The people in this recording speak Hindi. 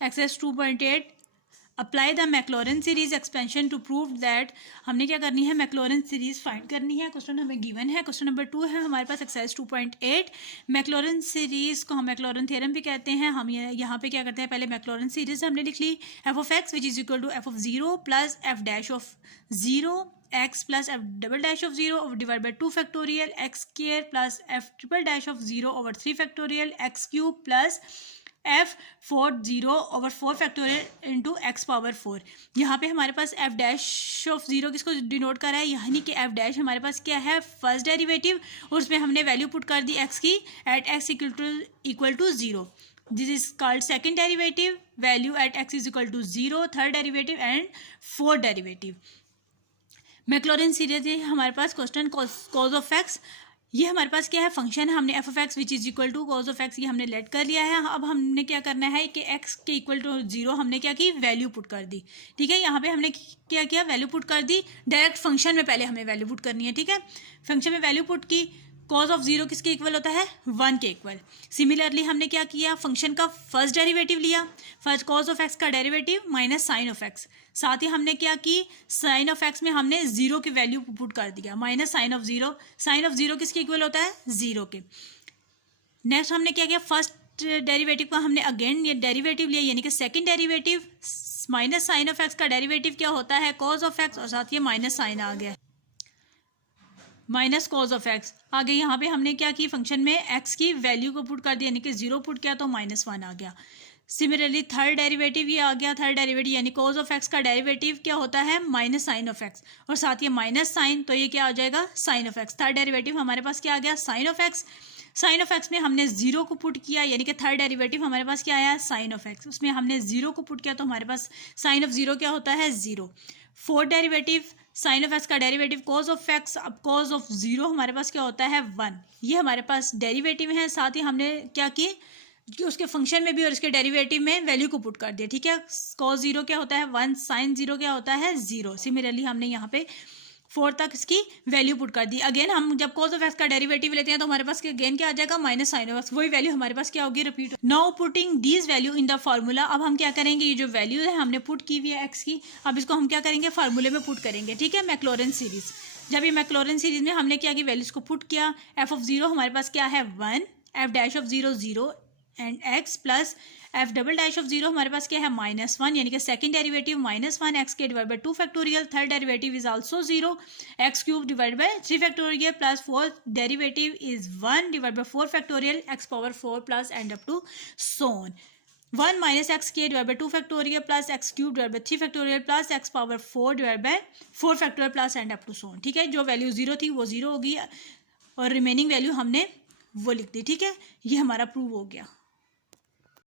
Exercise 2.8 apply the Maclaurin series expansion to prove that. हमने क्या करनी है, मैक्लॉरेन सीरीज फाइंड करनी है। क्वेश्चन हमें गिवन है। क्वेश्चन नंबर 2 है हमारे पास एक्सरसाइज 2.8। मैक्लॉरेन सीरीज को हम मैक्लॉरेन थ्योरम भी कहते हैं। हम यहाँ पे क्या करते हैं, पहले मैक्लॉरेन सीरीज हमने लिख ली, F of X which is equal to F of 0 plus F dash of 0 X plus F double dash of 0 divide by 2 factorial X square plus F triple dash of 0 over 3 factorial X cube plus F 40 over 4 factorial into X power 4। यहाँ पे हमारे पास एफ डैश ऑफ 0 किसको डिनोट कर रहा है, यानी कि एफ डैश हमारे पास क्या है, फर्स्ट डेरिवेटिव, और उसमें हमने वैल्यू पुट कर दी एक्स की at X equal to 0। This is called second derivative, value at X is equal to 0, third derivative and fourth derivative. Maclaurin series है हमारे पास। क्वेश्चन कॉज ऑफ एक्स, ये हमारे पास क्या है, फंक्शन है। हमने F of X which is equal to cos of X ये हमने लेट कर लिया है। अब हमने क्या करना है कि एक्स के इक्वल टू 0 हमने क्या की, वैल्यू पुट कर दी। ठीक है, यहाँ पे हमने क्या किया, वैल्यू पुट कर दी। डायरेक्ट फंक्शन में पहले हमें वैल्यू पुट करनी है। ठीक है, फंक्शन में वैल्यू पुट की। कॉज ऑफ 0 किसके इक्वल होता है, 1 के इक्वल। सिमिलरली हमने क्या किया, फंक्शन का फर्स्ट डेरिवेटिव लिया, फर्स्ट कॉज ऑफ एक्स का derivative minus sine of x. साथ ही हमने क्या की, साइन ऑफ एक्स में हमने 0 की वैल्यू पुट कर दिया, minus sine of 0। Sine of 0 किसके इक्वल होता है, 0 के। नेक्स्ट हमने क्या किया, फर्स्ट डेरिवेटिव का हमने अगेन ये डेरिवेटिव लिया, यानी कि second derivative minus sine of x का डेरिवेटिव क्या होता है, कॉज ऑफ एक्स, और साथ ही माइनस साइन आ गया, माइनस कॉज ऑफ एक्स। आगे यहाँ पे हमने क्या की, फंक्शन में एक्स की वैल्यू को पुट कर दिया, यानी कि 0 पुट किया तो -1 आ गया। सिमिलरली थर्ड डेरिवेटिव ये आ गया, थर्ड डेरिवेटिव यानी कॉज ऑफ एक्स का डेरिवेटिव क्या होता है, माइनस साइन ऑफ एक्स, और साथ ये माइनस साइन, तो ये क्या आ जाएगा, sine of x. Third derivative हमारे पास क्या आ गया, sine of x. Sine of x में हमने 0 को पुट किया, यानी कि थर्ड डेरिवेटिव हमारे पास क्या आया, साइन ऑफ एक्स। उसमें हमने 0 को पुट किया तो हमारे पास साइन ऑफ 0 क्या होता है, 0। Fourth derivative sign of x का डेरिवेटिव कॉज ऑफ एक्स, अब कॉज ऑफ 0 हमारे पास क्या होता है, 1। ये हमारे पास डेरिवेटिव है। साथ ही हमने क्या की कि उसके फंक्शन में भी और उसके डेरिवेटिव में वैल्यू को पुट कर दिया। ठीक है, कॉज 0 क्या होता है, 1, साइन 0 क्या होता है, 0। सिमिलरली हमने यहाँ पे 4 तक इसकी वैल्यू पुट कर दी। अगेन हम जब कॉज ऑफ एक्स का डेरिवेटिव लेते हैं तो हमारे पास अगेन क्या आ जाएगा, माइनस साइन ऑफ एक्स। वही वैल्यू हमारे पास क्या होगी, repeat. Now putting these value in the formula. अब हम क्या करेंगे, ये जो वैल्यू है हमने पुट की हुई है एक्स की, अब इसको हम क्या करेंगे, फार्मूले में पुट करेंगे। ठीक है, मैक्लॉरेन सीरीज। जब ये मैक्लॉरेन सीरीज में हमने क्या की, वैल्यूज को पुट किया, एफ ऑफ 0 हमारे पास क्या है, 1, F dash of 0 0 and x plus F double dash of 0 हमारे पास क्या है, -1, यानी कि सेकंड डेरिवेटिव -1 एक्स के divide by 2 factorial, third derivative is also 0, x cube divide by 3 factorial plus fourth derivative is 1 divide by 4 factorial x power 4 plus and up to so on. 1 माइनस एक्स के divide by 2 factorial plus x cube divide by 3 factorial plus X power 4 divide by 4 factorial plus and up to so on. ठीक है, जो वैल्यू 0 थी वो 0 होगी और रिमेनिंग वैल्यू हमने वो लिख दी। ठीक है, ये हमारा प्रूव हो गया।